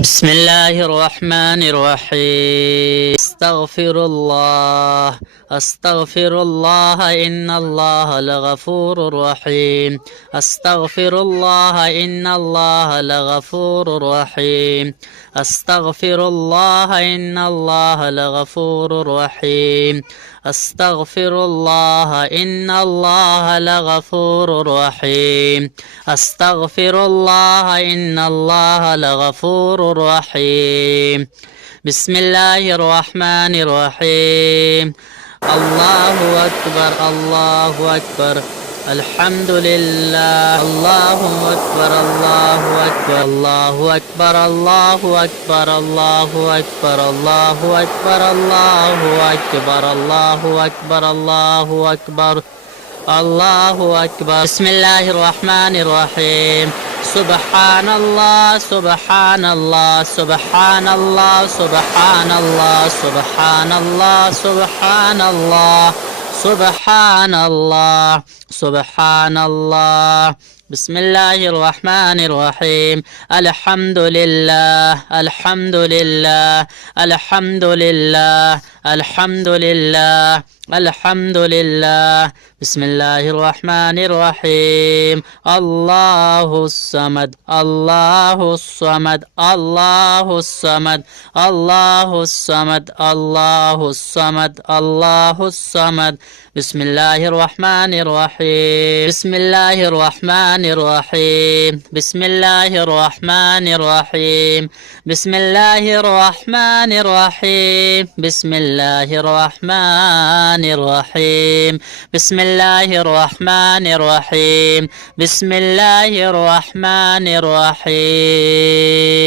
بسم الله الرحمن الرحيم. استغفر الله استغفر الله إن الله لغفور رحيم. استغفر الله إن الله لغفور رحيم. استغفر الله إن الله لغفور رحيم. استغفر الله إن الله لغفور رحيم. استغفر الله إن الله لغفور رحيم. بسم الله الرحمن الرحيم. الله أكبر الله أكبر. الحمد لله. الله أكبر الله أكبر. الله أكبر الله أكبر. الله أكبر الله أكبر. الله أكبر الله أكبر. الله أكبر الله أكبر. بسم الله الرحمن الرحيم. سبحان الله سبحان الله سبحان الله سبحان الله سبحان الله سبحان الله سبحان الله سبحان الله. بسم الله الرحمن الرحيم. الحمد لله الحمد لله الحمد لله الحمد لله الحمد لله. بسم الله الرحمن الرحيم. الله الصمد الله الصمد الله الصمد الله الصمد الله الصمد الله الصمد. بسم الله الرحمن الرحيم. بسم الله الرحمن الرحيم. بسم الله الرحمن الرحيم. بسم الله الرحمن الرحيم. بسم الله الرحمن الرحيم. بسم الله الرحمن الرحيم. بسم الله الرحمن الرحيم.